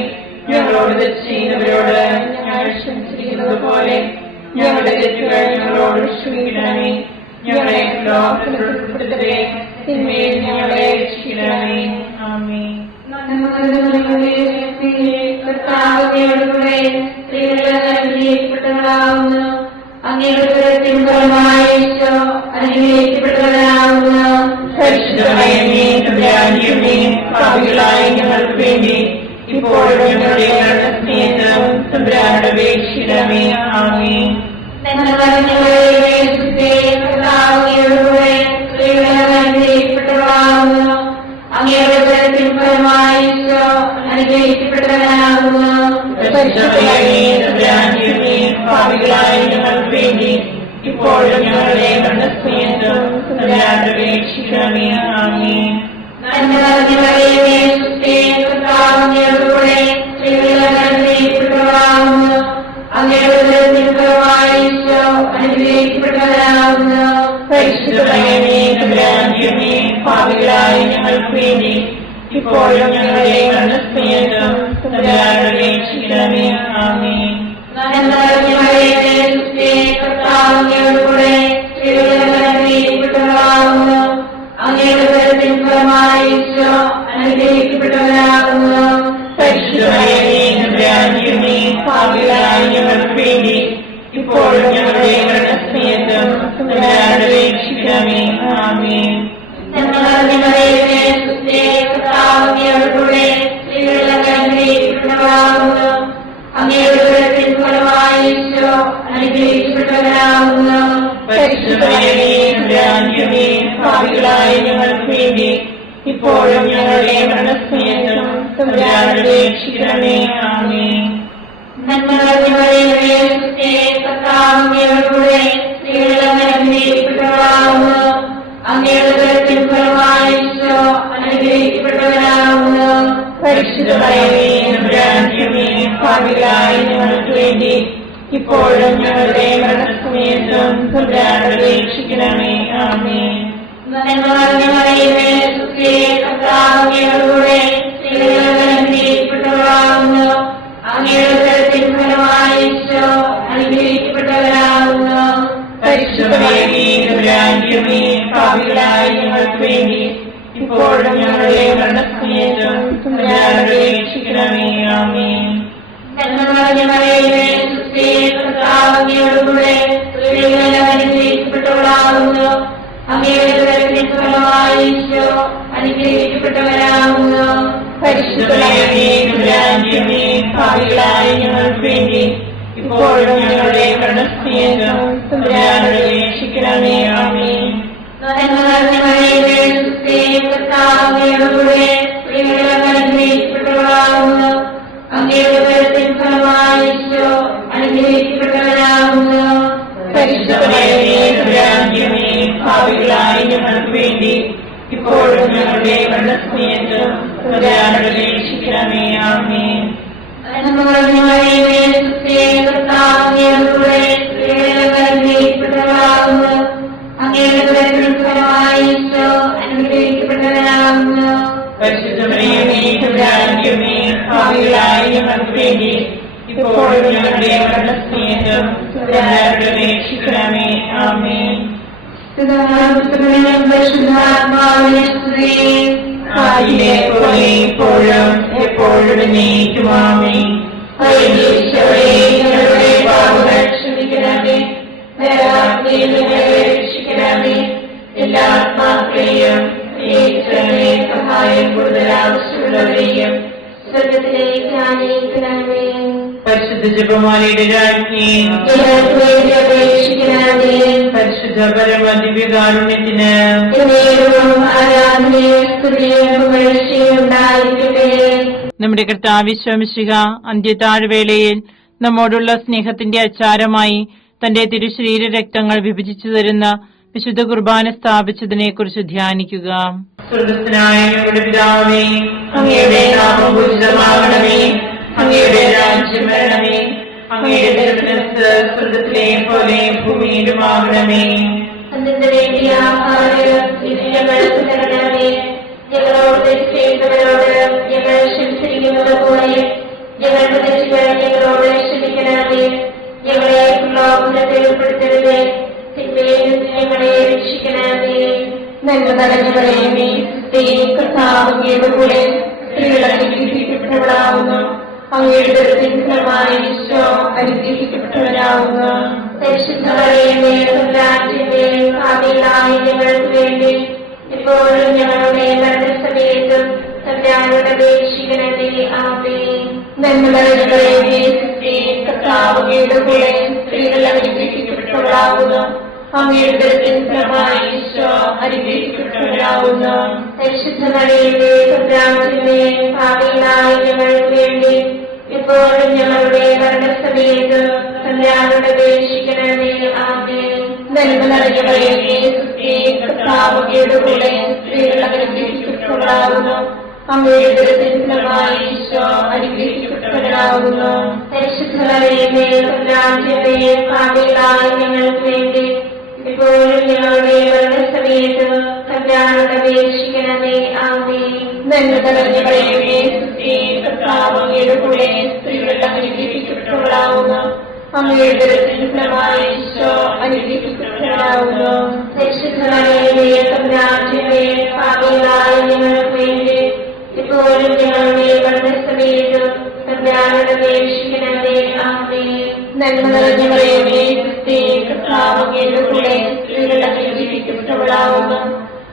ഞങ്ങളോട് തെറ്റ് ചെയ്യുന്നവരോട് ഞങ്ങൾ ക്ഷമിച്ചിരിക്കുന്നത് പോലെ ഞങ്ങളുടെ തെറ്റുകൾ ഞങ്ങളോട് ക്ഷമിക്കണമേ. ഞങ്ങളെ ഉൾപ്പെടുത്തേ, തിന്മയിൽ ഞങ്ങളെ രക്ഷിക്കണമേ. ആമേൻ. കർത്താവിനോടുകൂടെ സ്ത്രീകൾ അനുഗ്രഹിക്കപ്പെട്ടവളാകുന്നു. അങ്ങയുടെ ഫലമായ ഈശോ അനുഗ്രഹിക്കപ്പെട്ടവരാകുന്നു. പരിശുദ്ധ മറിയമേ തമ്പുരാന്റമ്മേ, പാപികളായ ഞങ്ങൾക്ക് വേണ്ടി ഇപ്പോഴും ഞങ്ങളുടെ മരണസമയത്ത് തമ്പുരാനോട് അപേക്ഷിക്കണമേ. ആമേൻ. കർത്താവിനോടുകൂടെ സ്ത്രീകൾ അനുഗ്രഹിക്കപ്പെട്ടവളാകുന്നു. അങ്ങയുടെ ഫലമായ ഈശോ അനുഗ്രഹിക്കപ്പെട്ടവരാകുന്നു. പാപികളായ ഞങ്ങൾക്ക് വേണ്ടി ഇപ്പോഴും ഞങ്ങളുടെ മരണസമയത്ത് തമ്പുരാനോട് അപേക്ഷിക്കണമേ. ആമേൻ. കർത്താവിനോടുകൂടെ സ്ത്രീകൾ അനുഗ്രഹിക്കപ്പെട്ടവളാകുന്നു. അങ്ങയുടെ ഫലമായ ഈശോ അനുഗ്രഹിക്കപ്പെട്ടവരാകുന്നു. പാപികളായ ഞങ്ങൾക്ക് വേണ്ടി ഇപ്പോഴും ഞങ്ങളുടെ മരണസമയത്ത് തമ്പുരാനോട് അപേക്ഷിക്കണമേ. ആമേൻ. കർത്താവിനോടുകൂടെ സ്ത്രീകൾ അനുഗ്രഹിക്കപ്പെട്ടവളാകുന്നു. അങ്ങയുടെ ഫലമായ ഈശോ ഭാവികളായി ഞങ്ങൾക്ക് വേണ്ടി ഇപ്പോഴും ഞങ്ങളുടെ മരണസമയത്തും തമ്പുരാനോട് അപേക്ഷിക്കണമേ. ആമേൻ. ഭാവികളായ ഞങ്ങൾക്ക് വേണ്ടി ഇപ്പോഴും ഞങ്ങളുടെ മരണസമയത്തും തമ്പുരാനോട് അപേക്ഷിക്കണമേ. ആമേൻ. ഭാവികളായ ഞങ്ങൾക്ക് വേണ്ടി ഇപ്പോഴും ഞങ്ങളുടെ മരണസമയത്തും തമ്പുരാനോട് അപേക്ഷിക്കണമേ. ആമേൻ. ഭാവികളായ ഞങ്ങൾക്ക് വേണ്ടി ഇപ്പോഴും ഞങ്ങളുടെ മരണസമയത്തും തമ്പുരാനോട് അപേക്ഷിക്കണമേ. ആമേൻ. ഭാവികളായ ഞങ്ങൾക്ക് വേണ്ടി ഇപ്പോഴും ഞങ്ങളുടെ മരണസമയത്തും തമ്പുരാനോട് അപേക്ഷിക്കണമേ. ആമേൻ. ഭാവികളായ ഞങ്ങൾക്ക് വേണ്ടി ഇപ്പോഴും ഞങ്ങളുടെ മരണസമയത്തും തമ്പുരാനോട് അപേക്ഷിക്കണമേ. ആമേൻ. ഭാവികളായ ഞങ്ങൾക്ക് വേണ്ടി ഇപ്പോഴും ഞങ്ങളുടെ മരണസമയത്തും തമ്പുരാനോട് അപേക്ഷിക്കണമേ. ആമേൻ. ആദിയിലെ പോലെ ഇപ്പോഴും എപ്പോഴും എന്നേക്കും. ആമേൻ. ഞങ്ങളുടെ പാപങ്ങൾ ക്ഷമിക്കണമേ. രക്ഷിക്കണമേ. എല്ലാ ആത്മാക്കളെയും സഹായം കൂടുതൽ ആവശ്യമുള്ളവരെയും സ്വർഗത്തിലേക്ക് ആനയിക്കണമേ. പരിശുദ്ധ ജപമാലയുടെ രാജ്ഞി അപേക്ഷിക്കണമേ. പരിശുദ്ധ പരമദിവ്യകാരുണ്യത്തിന് നമ്മുടെ കർത്താവ് മിശിഹ അന്ത്യതാഴ്വേളയിൽ നമ്മോടുള്ള സ്നേഹത്തിന്റെ അച്ചാരമായി തന്റെ തിരുശരീര രക്തങ്ങൾ വിഭജിച്ചു തരുന്ന വിശുദ്ധ കുർബാന സ്ഥാപിച്ചതിനെ കുറിച്ച് ധ്യാനിക്കുക. സ്വർഗ്ഗസ്ഥനായ ഞങ്ങളുടെ പിതാവേ, അങ്ങയുടെ നാമം പൂജിതമാകണമേ. അങ്ങയുടെ രാജ്യം വരണമേ. അങ്ങയുടെ തിരുമനസ്സ് സ്വർഗ്ഗത്തിലെ പോലെ ഭൂമിയിലുമാകണമേ. ഞങ്ങളോട് തെറ്റുന്നവരോട് ഞങ്ങൾ ക്ഷമിച്ചിരിക്കുന്നത് പോലെ ഞങ്ങളുടെ തെറ്റുകൾ ഞങ്ങളോട് ക്ഷമിക്കണമേ. ഞങ്ങളെ പ്രലോഭനത്തിൽ ഉൾപ്പെടുത്തരുത്, തിന്മയിൽ ഞങ്ങളെ രക്ഷിക്കണമേ. നന്മ നിറഞ്ഞവളേ, കർത്താവിന്റെ കൂടെ സ്ത്രീകളാവുന്നു. അങ്ങയുടെ ഫലമായി ഈശോ അനുഗ്രഹിക്കപ്പെട്ടവരാവുന്നു. പരിശുദ്ധമറിയമേ, തമ്പുരാന്റെ ഭാവികളായ ഞങ്ങൾക്ക് വേണ്ടി ഇപ്പോഴും ഞങ്ങളുടെ മരണസമയത്തും തമ്പുരാനോട് അപേക്ഷിക്കണമേ. ആമേൻ. നന്മ നിറഞ്ഞവളേ, കർത്താവിന്റെ കൂടെ സ്ത്രീകൾ അനുഗ്രഹിക്കപ്പെട്ടവരാവുന്നു. അങ്ങയുടെ ഫലമായി ഈശോ അനുഗ്രഹിക്കപ്പെട്ടവരാവുന്നു. പരിശുദ്ധമറിയമേ, തമ്പുരാന്റെ ഭാവികളായ ഞങ്ങൾക്ക് വേണ്ടി ഇപ്പോഴും ഞങ്ങളുടെ മരണസമയത്തും തമ്പുരാനോട് അപേക്ഷിക്കണമേ. ആമേൻ. നന്മ നിറഞ്ഞവളേ, കർത്താവിന്റെ കൂടെ സ്ത്രീകൾ അനുഗ്രഹിക്കപ്പെട്ടവരാവുന്നു. അങ്ങയുടെ ഫലമായി ഈശോ അനുഗ്രഹിക്കപ്പെട്ടവരാവുന്നു. പരിശുദ്ധമറിയമേ, തമ്പുരാന്റെ ഭാവികളായ ഞങ്ങൾക്ക് വേണ്ടി ഇപ്പോഴും ഞങ്ങളുടെ മരണസമയത്തും തമ്പുരാനോട് അപേക്ഷിക്കണമേ. ആമേൻ. നന്മ നിറഞ്ഞവളേ, കർത്താവിന്റെ കൂടെ സ്ത്രീകൾ അനുഗ്രഹിക്കപ്പെട്ടവരാവുന്നു. അങ്ങയുടെ ഫലമായി ഈശോ അനുഗ്രഹിക്കപ്പെട്ടവരാവുന്നു. പരിശുദ്ധമറിയമേ, തമ്പുരാന്റെ ഭാവികളായ ഞങ്ങൾക്ക് വേണ്ടി ഇപ്പോഴും ഞങ്ങളുടെ മരണസമയത്തും തമ്പുരാനോട് അപേക്ഷിക്കണമേ. ആമേൻ. നന്മ നിറഞ്ഞ മറിയമേ, ക്രിസ്തേ, കർത്താവ് അങ്ങയുടെ കൂടെ സ്ത്രീകൾ അനുഗ്രഹിക്കപ്പെട്ടവളാവുന്നു.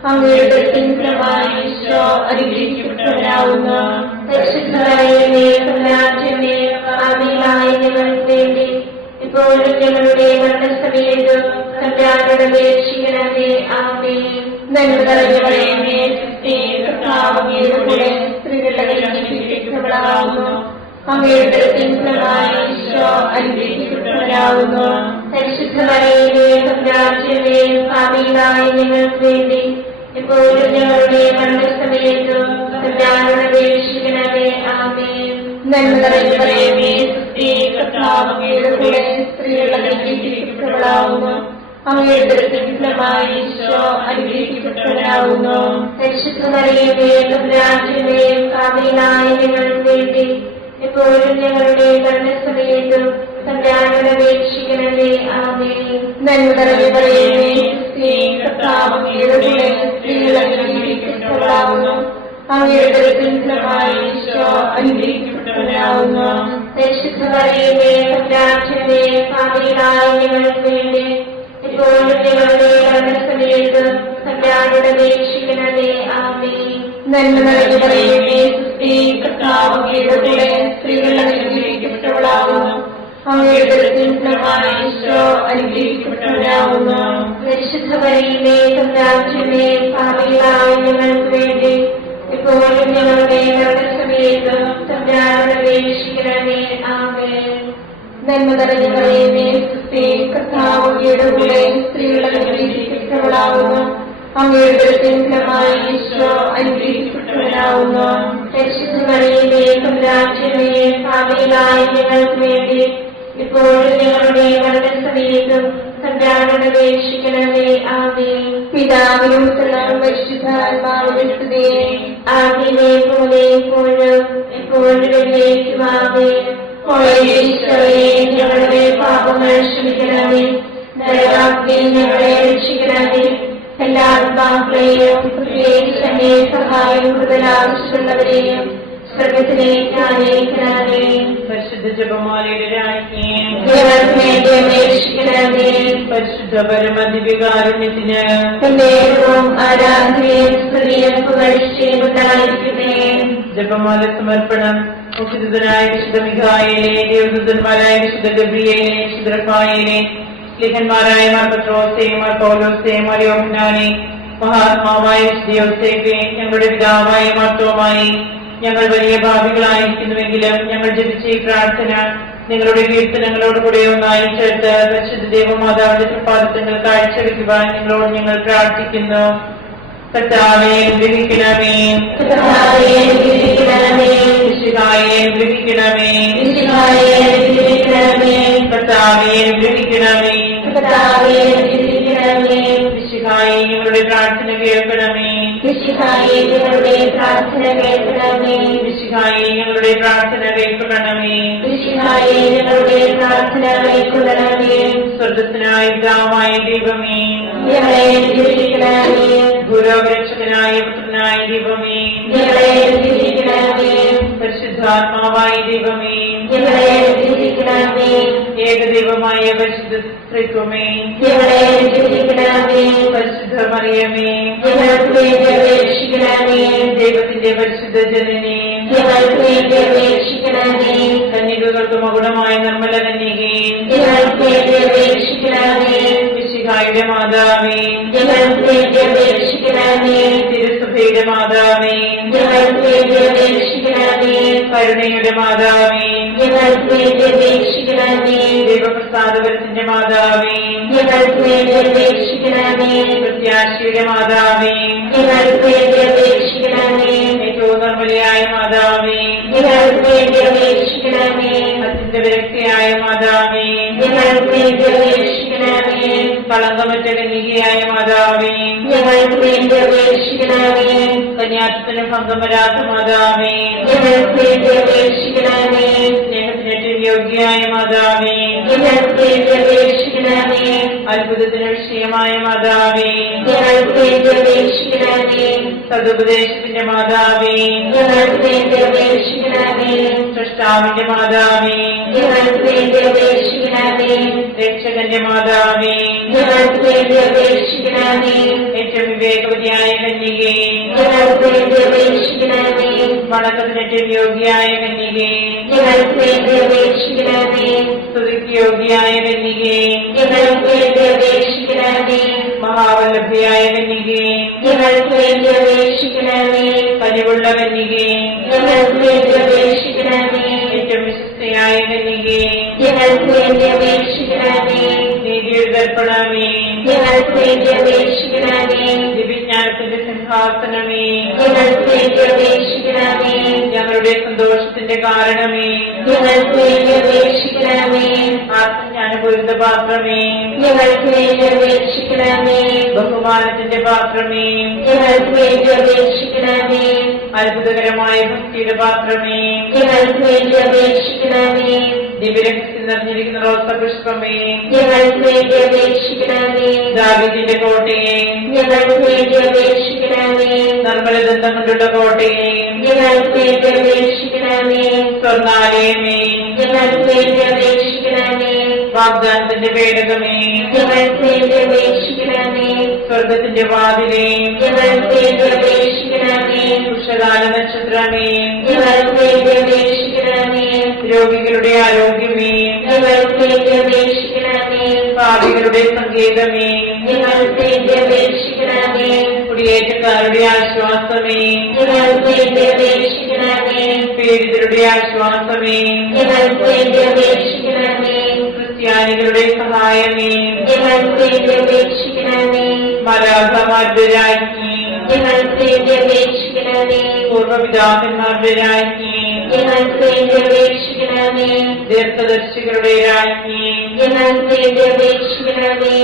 അങ്ങയുടെ ഉദരത്തിൻ ഫലമായി ഈശോ അനുഗ്രഹിക്കപ്പെട്ടവനാവുന്നു. പരിശുദ്ധ മറിയമേ, തമ്പുരാന്റമ്മേ, പാപികളായ ഞങ്ങൾക്ക് വേണ്ടി ഇപ്പോഴും ഞങ്ങളുടെ മരണസമയത്തും തമ്പുരാനോട് അപേക്ഷിക്കണമേ. ആമേൻ. നന്മ നിറഞ്ഞ മറിയമേ, ക്രിസ്തേ, കർത്താവ് അങ്ങയുടെ കൂടെ സ്ത്രീകൾ അനുഗ്രഹിക്കപ്പെട്ടവളാവുന്നു. അങ്ങയുടെ ഉദരത്തിൻ ഫലമായി ഈശോ അനുഗ്രഹിക്കപ്പെട്ടവനാവുന്നു. പരിശുദ്ധ മറിയമേ, തമ്പുരാന്റമ്മേ, പാപികളായ ഞങ്ങൾക്ക് വേണ്ടി ഇപ്പോഴും ഞങ്ങളുടെ മരണസമയത്തും തമ്പുരാനോട് അപേക്ഷിക്കണമേ. ആമേൻ. നന്മ നിറഞ്ഞ മറിയമേ, ക്രിസ്തേ, കർത്താവ് അങ്ങയുടെ കൂടെ സ്ത്രീകൾ അനുഗ്രഹിക്കപ്പെട്ടവളാവുന്നു. അങ്ങയുടെ ഉദരത്തിൻ ഫലമായി ഈശോ അനുഗ്രഹിക്കപ്പെട്ടവനാവുന്നു. പരിശുദ്ധ മറിയമേ, തമ്പുരാന്റമ്മേ, പാപികളായ ഞങ്ങൾക്ക് വേണ്ടി ഇപ്പോഴും ഞങ്ങളുടെ മരണസമയത്തും തമ്പുരാനോട് അപേക്ഷിക്കണമേ. ആമേൻ. നന്മ നിറഞ്ഞ മറിയമേ, ക്രിസ്തേ, കർത്താവ് അങ്ങയുടെ കൂടെ സ്ത്രീകൾ അനുഗ്രഹിക്കപ്പെട്ടവളാവുന്നു. അങ്ങയുടെ ഉദരത്തിൻ ഫലമായി ഈശോ അനുഗ്രഹിക്കപ്പെട്ടവനാവുന്നു. പരിശുദ്ധ മറിയമേ, തമ്പുരാന്റമ്മേ, പാപികളായ ഞങ്ങൾക്ക് വേണ്ടി ഇപ്പോഴും ഞങ്ങളുടെ മരണസമയത്തും തമ്പുരാനോട് അപേക്ഷിക്കണമേ. ആമേൻ. നന്മ നിറഞ്ഞ മറിയമേ, ക്രിസ്തേ, കർത്താവ് അങ്ങയുടെ കൂടെ സ്ത്രീകൾ അനുഗ്രഹിക്കപ്പെട്ടവളാവുന്നു. അങ്ങയുടെ ഉദരത്തിൻ ഫലമായി ഈശോ അനുഗ്രഹിക്കപ്പെട്ടവനാവുന്നു. പരിശുദ്ധ മറിയമേ, തമ്പുരാന്റമ്മേ, പാപികളായ ഞങ്ങൾക്ക് വേണ്ടി ഇപ്പോഴും ഞങ്ങളുടെ മരണസമയത്തും തമ്പുരാനോട് അപേക്ഷിക്കണമേ. ആമേൻ. നന്മ നിറഞ്ഞ മറിയമേ, ക്രിസ്തേ, കർത്താവ് അങ്ങയുടെ കൂടെ സ്ത്രീകൾ അനുഗ്രഹിക്കപ്പെട്ടവളാവുന്നു. അങ്ങയുടെ ഉദരത്തിൻ ഫലമായി ഈശോ അനുഗ്രഹിക്കപ്പെട്ടവനാവുന്നു. പരിശുദ്ധ മറിയമേ, തമ്പുരാന്റമ്മേ, പാപികളായ ഞങ്ങൾക്ക് വേണ്ടി ഇപ്പോഴും ഞങ്ങളുടെ മരണസമയത്തും തമ്പുരാനോട് അപേക്ഷിക്കണമേ. ആമേൻ. പിതാവിനും പുത്രനും പരിശുദ്ധാത്മാവിനും സ്തുതി. ആദിയിലെ പോലെ ഇപ്പോഴും എപ്പോഴും എന്നേക്കും. ആമേൻ. ഈശോയെ, ഞങ്ങളുടെ പാപങ്ങൾ ക്ഷമിക്കണമേ. നരകാഗ്നിയിൽ ഞങ്ങളെ രക്ഷിക്കണമേ. എല്ലാ ആത്മാക്കളെയും പ്രത്യേകിച്ച് അങ്ങേ സഹായം കൂടുതൽ ആവശ്യമുള്ളവരെയും സ്വർഗ്ഗത്തിലേക്ക് അനയിക്കണമേ. പരിശുദ്ധ ജപമാലയുടെ രാജ്ഞി, ഞങ്ങൾക്ക് വേണ്ടി അപേക്ഷിക്കണമേ. പരിശുദ്ധ പരമദിവ്യകാരുണ്യത്തിന് എന്നേരവും ആരാധനയും സ്തുതിയും പുകഴ്ചയും ഉണ്ടായിരിക്കട്ടെ. ജപമാല സമർപ്പണം. മുഖ്യദൂതനായ വിശുദ്ധ മിഖായേലേ, ദേവദൂതന്മാരായ വിശുദ്ധ ഗബ്രിയേലേ, വിശുദ്ധ റഫായേലേ, ലേഖന്മാരായ മാർ പത്രോസേ, മാർ പൗലോസേ, മാർ യോഹന്നാനേ, മഹാത്മാവായ വിശുദ്ധ യോസേഫേ, ഞങ്ങളുടെ പിതാവായ മാർത്തോമായി, ഞങ്ങൾ വലിയ ഭാവികളായിരിക്കുന്നുവെങ്കിലും ഞങ്ങൾ ജപിച്ച ഈ പ്രാർത്ഥന നിങ്ങളുടെ കീർത്തനങ്ങളോട് കൂടെ ഒന്നായി ചേർത്ത് പരിശുദ്ധ ദേവമാതാവിന്റെ പ്രഭാതങ്ങൾ കാഴ്ചവെക്കുവാൻ നിങ്ങളോട് ഞങ്ങൾ പ്രാർത്ഥിക്കുന്നു. കർത്താവേ, അനുഗ്രഹിക്കണമേ. കർത്താവേ, അനുഗ്രഹിക്കണമേ. മിശിഹായെ, അനുഗ്രഹിക്കണമേ. മിശിഹായെ, അനുഗ്രഹിക്കണമേ. കർത്താവേ, അനുഗ്രഹിക്കണമേ. കർത്താവേ, അനുഗ്രഹിക്കണമേ. മിശിഹായെ, ഞങ്ങളുടെ പ്രാർത്ഥന കേൾക്കണമേ. മിശിഹായെ, ഞങ്ങളുടെ പ്രാർത്ഥന കേൾക്കണമേ. മിശിഹായെ, ഞങ്ങളുടെ പ്രാർത്ഥന കേൾക്കണമേ. മിശിഹായെ, ഞങ്ങളുടെ പ്രാർത്ഥന കേൾക്കണമേ. സ്വർഗ്ഗസ്ഥനായ പിതാവായ ദൈവമേ, ഞങ്ങളെ അനുഗ്രഹിക്കണമേ. ഭൂലോകരക്ഷകനായ പുത്രനായ ദൈവമേ, ഞങ്ങളെ അനുഗ്രഹിക്കണമേ. പരിശുദ്ധാത്മാവായ ദൈവമേ, ഞങ്ങളെ അനുഗ്രഹിക്കണമേ. ഏകദൈവമായ പരിശുദ്ധ ത്രിത്വമേ, ഞങ്ങളെ അനുഗ്രഹിക്കണമേ. പരിശുദ്ധ മറിയമേ, ഞങ്ങൾക്ക് വേണ്ടി അപേക്ഷിക്കണമേ. ദൈവത്തിന്റെ പരിശുദ്ധ ജനനേ, ഞങ്ങൾക്ക് വേണ്ടി അപേക്ഷിക്കണമേ. കന്യകകൾക്ക് മകുടമായ നിർമ്മല കന്യകേ, ഞങ്ങൾക്ക് വേണ്ടി അപേക്ഷിക്കണമേ. മിശിഹായുടെ മാതാവേ, ഞങ്ങൾക്ക് വേണ്ടി അപേക്ഷിക്കണമേ. തിരുസഭയുടെ മാതാവേ, ഞങ്ങൾക്ക് വേണ്ടി അപേക്ഷിക്കണമേ. കരുണയുടെ മാതാവേ, ഞങ്ങൾക്ക് വേണ്ടി അപേക്ഷിക്കണമേ. ദൈവപ്രസാദപരത്തിന്റെ മാതാവേ, ഞങ്ങൾക്ക് വേണ്ടി അപേക്ഷിക്കണമേ. പ്രത്യാശയുടെ മാതാവേ, ഞങ്ങൾക്ക് വേണ്ടി അപേക്ഷിക്കണമേ. ഏറ്റവും നിർമ്മലയായ മാതാവേ, ഞങ്ങൾക്ക് വേണ്ടി അപേക്ഷിക്കണമേ. അത്യന്ത വിരക്തിയായ മാതാവേ, ഞങ്ങൾക്ക് വേണ്ടി അപേക്ഷിക്കണമേ. കളങ്കമറ്റ കന്യകയായ മാതാവേ, ഞങ്ങൾക്ക് വേണ്ടി അപേക്ഷിക്കണമേ. കന്യാത്വത്തിന് ഭംഗം വരാത്ത മാതാവേ, ഞങ്ങൾക്ക് വേണ്ടി അപേക്ഷിക്കണമേ. സ്നേഹത്തിന് യോഗ്യയായ മാതാവേ, ഞങ്ങൾക്ക് വേണ്ടി അപേക്ഷിക്കണമേ. അത്ഭുതത്തിന് വിഷയമായ മാതാവേ, ഞങ്ങൾക്ക് വേണ്ടി അപേക്ഷിക്കണമേ. സതുപദേശത്തിന്റെ മാതാവേ, ഞങ്ങൾക്ക് വേണ്ടി അപേക്ഷിക്കണമേ. സൃഷ്ടാവിന്റെ മാതാവേ, ഞങ്ങൾക്ക് വേണ്ടി അപേക്ഷിക്കണമേ. രക്ഷകന്റെ മാതാവേ, ഞങ്ങൾക്ക് വേണ്ടി അപേക്ഷിക്കണമേ. ഏറ്റവും വിവേകവതിയായ കന്യകേ, ഞങ്ങൾക്ക് വേണ്ടി അപേക്ഷിക്കണമേ. വണക്കത്തിനേറ്റവും യോഗ്യയായ കന്യകേ, ഞങ്ങൾക്ക് വേണ്ടി അപേക്ഷിക്കണമേ. സ്തുതിക്ക് യോഗ്യയായ കന്യകേ, ഞങ്ങൾക്ക് വേണ്ടി അപേക്ഷിക്കണമേ. മഹാവല്ലഭയായ കന്യകേ, ഞങ്ങൾക്ക് വേണ്ടി അപേക്ഷിക്കണമേ. കനിവുള്ള കന്യകേ, ഞങ്ങൾക്ക് വേണ്ടി അപേക്ഷിക്കണമേ. ഏറ്റവും വിശ്വസ്തയായ കന്യകേ, ഞങ്ങൾക്ക് വേണ്ടി അപേക്ഷിക്കണമേ. നീതിയുടെ ദർപ്പണമേ, ഞങ്ങൾക്ക് വേണ്ടി അപേക്ഷിക്കണമേ. ദിവ്യജ്ഞാനത്തിന്റെ സിംഹാസനമേ, ഞങ്ങൾക്ക് വേണ്ടി അപേക്ഷിക്കണമേ. ഞങ്ങളുടെ സന്തോഷത്തിന്റെ കാരണമേ, ഞങ്ങൾക്ക് വേണ്ടി അപേക്ഷിക്കണമേ. ആത്മജ്ഞാനപൂരിത പാത്രമേ, ഞങ്ങൾക്ക് വേണ്ടി അപേക്ഷിക്കണമേ. ബഹുമാനത്തിന്റെ പാത്രമേ, ഞങ്ങൾക്ക് വേണ്ടി അപേക്ഷിക്കണമേ. അത്ഭുതകരമായ ഭക്തിയുടെ പാത്രമേ, ഞങ്ങൾക്ക് വേണ്ടി അപേക്ഷിക്കണമേ. ദിവ്യരഹസ്യം നിറഞ്ഞിരിക്കുന്ന റോസപുഷ്പമേ, ഞങ്ങൾക്ക് വേണ്ടി അപേക്ഷിക്കണമേ. ദാവീദിന്റെ കോട്ടയെ, ഞങ്ങൾക്ക് വേണ്ടി അപേക്ഷിക്കണമേ. നിർമ്മലദന്തം കൊണ്ടുള്ള കോട്ടയെ, ഞങ്ങൾക്ക് വേണ്ടി അപേക്ഷിക്കണമേ. സ്വർണ്ണാലയമേ, ഞങ്ങൾക്ക് വേണ്ടി അപേക്ഷിക്കണമേ. വാഗ്ദാനത്തിന്റെ പേടകമേ, ഞങ്ങൾക്ക് വേണ്ടി അപേക്ഷിക്കണമേ. സ്വർഗത്തിന്റെ വാതിലേ, ഞങ്ങൾക്ക് വേണ്ടി അപേക്ഷിക്കണമേ. ഉഷകാല നക്ഷത്രമേ, ഞങ്ങൾക്ക് വേണ്ടി അപേക്ഷിക്കണമേ. രോഗികളുടെ ആരോഗ്യമേ, ഞങ്ങൾക്ക് വേണ്ടി അപേക്ഷിക്കണമേ. പാപികളുടെ സങ്കേതമേ, ഞങ്ങൾക്ക് വേണ്ടി അപേക്ഷിക്കണമേ. കുടിയേറ്റക്കാരുടെ ആശ്വാസമേ, ഞങ്ങൾക്ക് വേണ്ടി അപേക്ഷിക്കണമേ. പീഡിതരുടെ ആശ്വാസമേ, ഞങ്ങൾക്ക് വേണ്ടി അപേക്ഷിക്കണമേ. ക്രിസ്ത്യാനികളുടെ സഹായമേ, ഞങ്ങൾക്ക് വേണ്ടി അപേക്ഷിക്കണമേ. മലാഖമാരുടെ രാജ്ഞി, ഞങ്ങൾക്ക് വേണ്ടി അപേക്ഷിക്കണമേ. പൂർവ്വപിതാക്കന്മാരുടെ രാജ്ഞി, ഞങ്ങൾക്ക് വേണ്ടി അപേക്ഷിക്കണമേ. ദീർഘദർശികളുടെ രാജ്ഞി, ഞങ്ങൾക്ക് വേണ്ടി അപേക്ഷിക്കണമേ.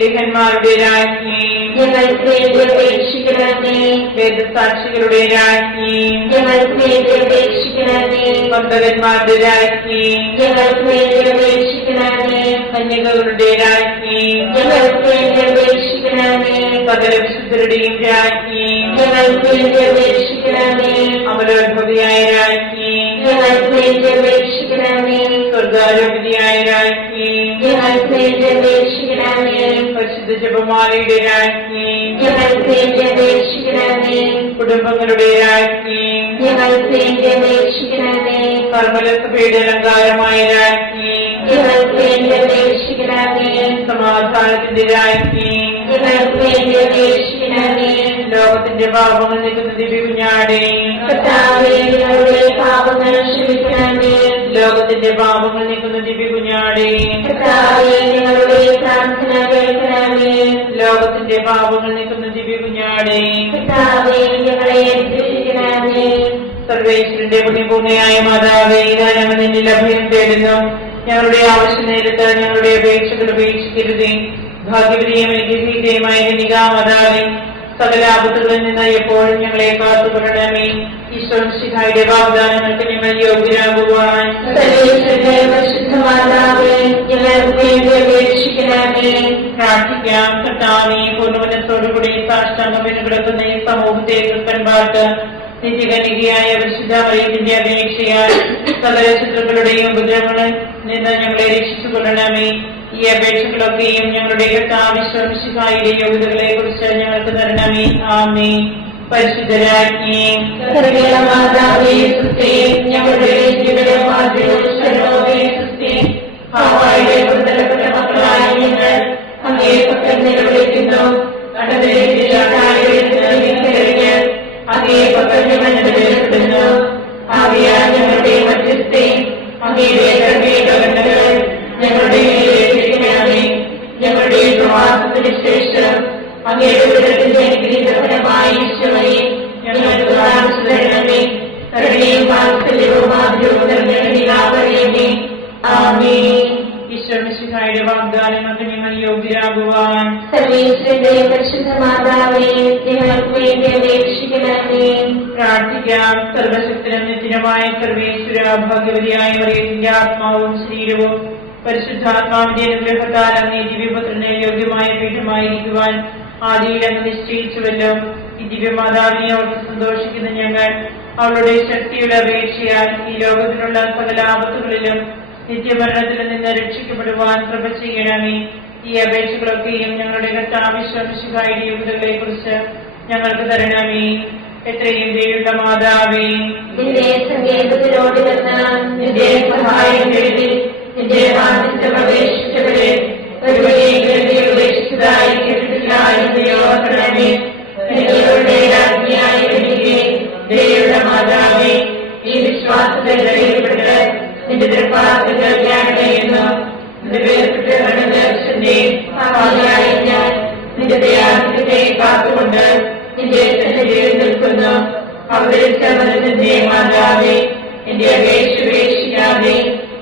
ലിഖന്മാരുടെ രാജ്ഞി, ഞങ്ങൾക്ക് വേണ്ടി അപേക്ഷിക്കണമേ. വേദസാക്ഷികളുടെ രാജ്ഞി, ഞങ്ങൾക്ക് വേണ്ടി അപേക്ഷിക്കണമേ. ഭക്തന്മാരുടെ രാജ്ഞി, ഞങ്ങൾക്ക് വേണ്ടി അപേക്ഷിക്കണമേ. കന്യകകളുടെ രാജ്ഞി, ഞങ്ങൾക്ക് വേണ്ടി അപേക്ഷിക്കണമേ. സകല വിശുദ്ധരുടെയും രാജ്ഞി, ഞങ്ങൾക്ക് വേണ്ടി അപേക്ഷിക്കണമേ. അമലോത്ഭവിയായ രാജ്ഞി, ഞങ്ങൾക്ക് വേണ്ടി അപേക്ഷിക്കണമേ. സ്വർഗാരോപതിയായ രാജ്ഞി, ഞങ്ങൾക്ക് വേണ്ടി അപേക്ഷിക്കണമേ. പരിശുദ്ധ ജപമാലയുടെ രാജ്ഞി, ഞങ്ങൾക്ക് വേണ്ടി അപേക്ഷിക്കണമേ. കുടുംബങ്ങളുടെ രാജ്ഞി, ഞങ്ങൾക്ക് വേണ്ടി അപേക്ഷിക്കണമേ. കർമ്മലസഭയുടെ അലങ്കാരമായ രാജ്ഞി, ഞങ്ങൾക്ക് വേണ്ടി അപേക്ഷിക്കണമേ. സമാധാനത്തിന്റെ രാജ്ഞി, ഞങ്ങൾക്ക് വേണ്ടി അപേക്ഷിക്കണമേ. ലോകത്തിന്റെ പാപങ്ങൾ നീക്കുന്ന ദിവ്യകുഞ്ഞാടേ, കർത്താവേ, ഞങ്ങളുടെ പാപങ്ങൾ ക്ഷമിക്കണമേ. ലോകത്തിന്റെ പാപങ്ങൾ നീക്കുന്ന ദിവ്യകുഞ്ഞാടേ, കർത്താവേ, ഞങ്ങളുടെ പ്രാർത്ഥന കേൾക്കണമേ. ലോകത്തിന്റെ പാപങ്ങൾ നീക്കുന്ന ദിവ്യകുഞ്ഞാടേ, കർത്താവേ, ഞങ്ങളെ രക്ഷിക്കണമേ. സർവേശ്വരന്റെ പുണ്യപൂർണ്ണയായ മാതാവേ, ഇതാ ഞങ്ങൾ നിന്നിൽ അഭയം തേടുന്നു. ഞങ്ങളുടെ ആവശ്യ നേരത്ത് ഞങ്ങളുടെ അപേക്ഷകൾ ഉപേക്ഷിക്കരുതേ. ഭാഗ്യവതിയും അനുഗ്രഹീതയുമായ കന്യകാമാതാവേ, സകല ആപത്തുകളിൽ നിന്ന് എപ്പോഴും ഞങ്ങളെ കാത്തുകൊള്ളണമേ. ഈശ്വരന്റെ വാഗ്ദാനങ്ങൾക്ക് ഞങ്ങൾ യോഗ്യരാകുവാൻ സർവേശ്വരന്റെ പരിശുദ്ധ മാതാവേ, ഞങ്ങൾക്ക് വേണ്ടി അപേക്ഷിക്കണമേ. പ്രാർത്ഥിക്കാം. കർത്താവേ, പൂർണ്ണമനത്തോടുകൂടി സാഷ്ടാംഗം കിടക്കുന്ന ഈ സമൂഹത്തെ ക്രിസ്തൻപാട്ട് നിത്യകന്യകയായ പരിശുദ്ധ മറിയത്തിന്റെ അപേക്ഷയാൽ സകല ശത്രുക്കളുടെയും ഉപദ്രവങ്ങളിൽ നിന്ന് ഞങ്ങളെ രക്ഷിച്ചുകൊള്ളണമേ. ഈ അപേക്ഷകളൊക്കെയും ഞങ്ങളുടെ കർത്താവിശ്വസിഹായുടെ യോഗ്യതകളെ കുറിച്ച് ഞങ്ങൾക്ക് തരണമേ. ആമേൻ. പരിശുദ്ധരാജ്ഞി, മാതാവേ, സ്തുതി. ഞങ്ങളുടെ ഹാവായിലെ പുത്രപ്പെട്ട മക്കളായ ഞങ്ങൾ അങ്ങേ പക്കൽ നിലവിളിക്കുന്നു. അങ്ങേ പക്കൽ ഞങ്ങൾ നിലവിളിക്കുന്നു. ആവിയാ ഞങ്ങളുടെ മധ്യസ്ഥെ, അങ്ങയുടെ കരുണകൾ ഞങ്ങളുടെ മേലേൽപ്പിക്കണമേ. ഞങ്ങളുടെ പ്രവാസത്തിന് ശേഷം അങ്ങയുടെ ഉദരത്തിന്റെ അനുഗ്രഹീതഫലമായ ഈശോയെ ഞങ്ങൾക്ക് കാണിച്ചു തരണമേ. കരുണയും വാത്സല്യവും ആദ്യവും നിറഞ്ഞ ആമേൻ. ഈശ്വരന്റെ വാഗ്ദാനങ്ങൾക്ക് ഞങ്ങൾ യോഗ്യരാകുവാൻ സർവേശ്വരന്റെ പരിശുദ്ധ മാതാവേ, ഞങ്ങൾക്ക് വേണ്ടി അപേക്ഷിക്കണമേ. പ്രാർത്ഥിക്കാം. സർവശക്തനും നിത്യനുമായ സർവേശ്വര, ഭാഗ്യവതിയായ മറിയത്തിന്റെ ആത്മാവും ശരീരവും പരിശുദ്ധാത്മാവിന്റെ അനുഗ്രഹത്താൽ അങ്ങേ ദിവ്യപുത്രനെ യോഗ്യമായ പീഠമായിരിക്കുവാൻ ആദിയിൽ അങ്ങ് നിശ്ചയിച്ചുവല്ലോ. ദിവ്യമാതാവിനെ ഓർത്ത് സന്തോഷിക്കുന്ന ഞങ്ങൾ അവളുടെ ശക്തിയുടെ അപേക്ഷയാൽ ഈ ലോകത്തിലുള്ള സകല ആപത്തുകളിലും നിത്യമരണത്തിൽ നിന്ന് രക്ഷിക്കപ്പെടുവാൻ കൃപ ചെയ്യണമേ. ഈ അപേക്ഷകളൊക്കെയും ഞങ്ങളുടെ കർത്താവിശ്വാസികളുടെ യോഗ്യതകളെ കുറിച്ച് ഞങ്ങൾക്ക് തരണമേ. എത്രയും ദയുള്ള മാതാവേ, നിന്റെ സങ്കേതത്തിലോട് വന്ന് നിന്റെ സഹായം എഴുതി നിന്റെ വാദിത്വം അപേക്ഷിച്ചവരെ ഒരുവരെയും ഉപേക്ഷിച്ചതായി കേട്ടിട്ടില്ല എന്ന് ഓർക്കണമേ. നിങ്ങളുടെ രാജ്ഞിയായി വരികയും ദയുള്ള മാതാവേ, ഈ വിശ്വാസത്തിൽ ധൈര്യപ്പെട്ട് നിന്റെ ദൃപ്പാസങ്ങൾ ഞാനടയുന്നു. ഞാൻ നിന്റെ ദയാദിത്യത്തെ കാത്തുകൊണ്ട് നിന്റെ സന്നിധിയിൽ നിൽക്കുന്നു. അവതരിച്ച മനസ്സിന്റെ മാതാവേ, എന്റെ അപേക്ഷ ഉപേക്ഷിക്കാതെ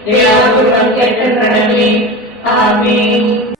ദയാപൂർവം കേട്ടണമേ. ആമേൻ.